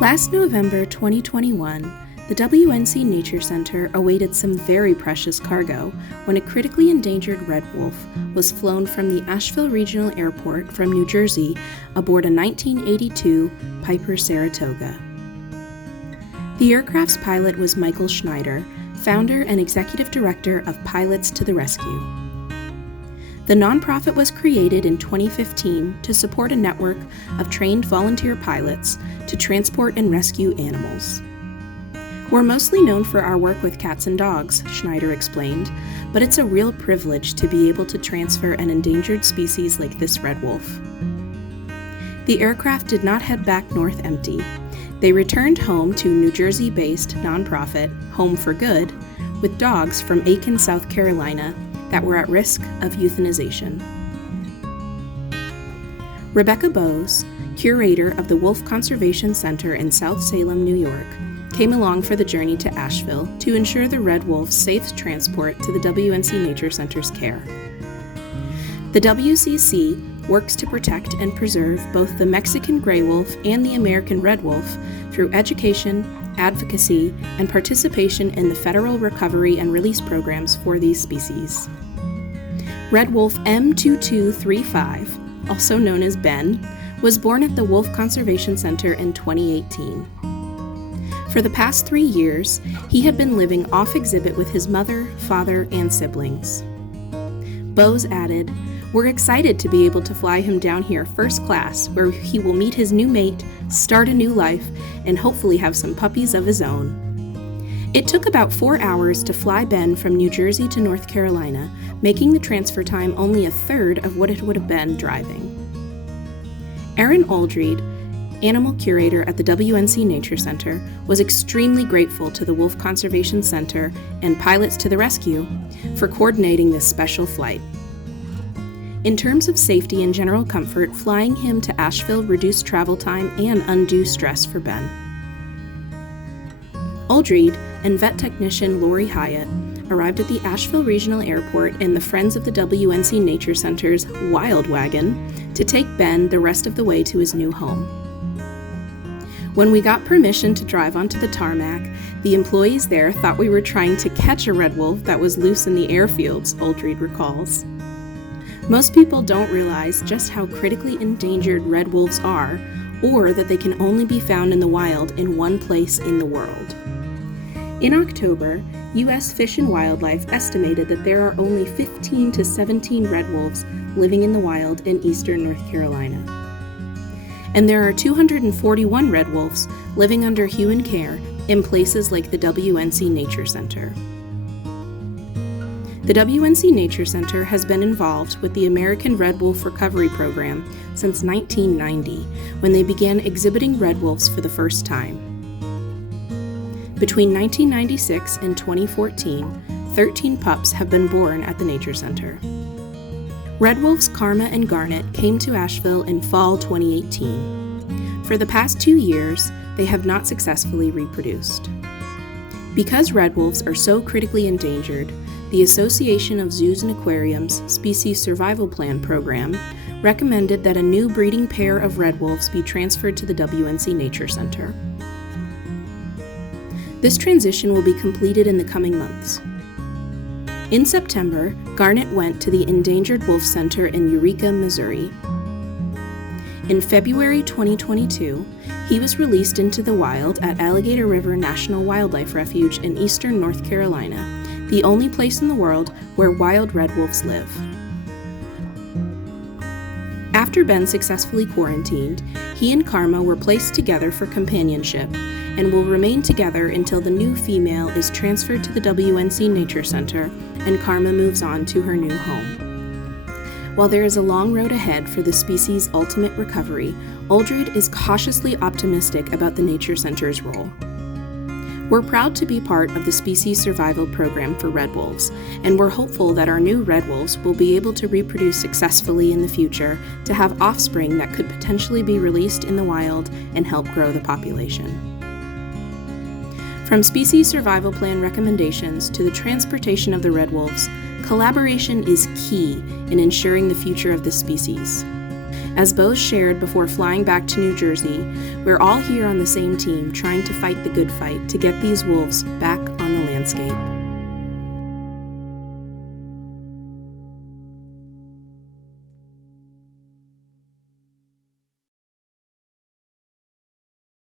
Last November 2021, the WNC Nature Center awaited some very precious cargo when a critically endangered red wolf was flown from the Asheville Regional Airport from New Jersey aboard a 1982 Piper Saratoga. The aircraft's pilot was Michael Schneider, founder and executive director of Pilots to the Rescue. The nonprofit was created in 2015 to support a network of trained volunteer pilots to transport and rescue animals. We're mostly known for our work with cats and dogs, Schneider explained, but it's a real privilege to be able to transfer an endangered species like this red wolf. The aircraft did not head back north empty. They returned home to New Jersey-based nonprofit Home for Good with dogs from Aiken, South Carolina that were at risk of euthanization. Rebecca Bowes, curator of the Wolf Conservation Center in South Salem, New York, came along for the journey to Asheville to ensure the red wolf's safe transport to the WNC Nature Center's care. The WCC works to protect and preserve both the Mexican gray wolf and the American red wolf through education, advocacy, and participation in the federal recovery and release programs for these species. Red wolf M2235, also known as Ben, was born at the Wolf Conservation Center in 2018. For the past 3 years, he had been living off exhibit with his mother, father, and siblings. Bowes added, "We're excited to be able to fly him down here first class, where he will meet his new mate, start a new life, and hopefully have some puppies of his own." It took about 4 hours to fly Ben from New Jersey to North Carolina, making the transfer time only a third of what it would have been driving. Erin Oldreed, animal curator at the WNC Nature Center, was extremely grateful to the Wolf Conservation Center and Pilots to the Rescue for coordinating this special flight. In terms of safety and general comfort, flying him to Asheville reduced travel time and undue stress for Ben. Oldreed and vet technician Lori Hyatt arrived at the Asheville Regional Airport in the Friends of the WNC Nature Center's Wild Wagon to take Ben the rest of the way to his new home. When we got permission to drive onto the tarmac, the employees there thought we were trying to catch a red wolf that was loose in the airfields, Oldreed recalls. Most people don't realize just how critically endangered red wolves are, or that they can only be found in the wild in one place in the world. In October, U.S. Fish and Wildlife estimated that there are only 15 to 17 red wolves living in the wild in eastern North Carolina. And there are 241 red wolves living under human care in places like the WNC Nature Center. The WNC Nature Center has been involved with the American Red Wolf Recovery Program since 1990, when they began exhibiting red wolves for the first time. Between 1996 and 2014, 13 pups have been born at the Nature Center. Red wolves Karma and Garnet came to Asheville in fall 2018. For the past 2 years, they have not successfully reproduced. Because red wolves are so critically endangered, the Association of Zoos and Aquariums Species Survival Plan program recommended that a new breeding pair of red wolves be transferred to the WNC Nature Center. This transition will be completed in the coming months. In September, Garnet went to the Endangered Wolf Center in Eureka, Missouri. In February 2022, he was released into the wild at Alligator River National Wildlife Refuge in eastern North Carolina, the only place in the world where wild red wolves live. After Ben successfully quarantined, he and Karma were placed together for companionship and will remain together until the new female is transferred to the WNC Nature Center and Karma moves on to her new home. While there is a long road ahead for the species' ultimate recovery, Oldreed is cautiously optimistic about the Nature Center's role. We're proud to be part of the species survival program for red wolves, and we're hopeful that our new red wolves will be able to reproduce successfully in the future to have offspring that could potentially be released in the wild and help grow the population. From species survival plan recommendations to the transportation of the red wolves, collaboration is key in ensuring the future of the species. As Bose shared before flying back to New Jersey, we're all here on the same team trying to fight the good fight to get these wolves back on the landscape.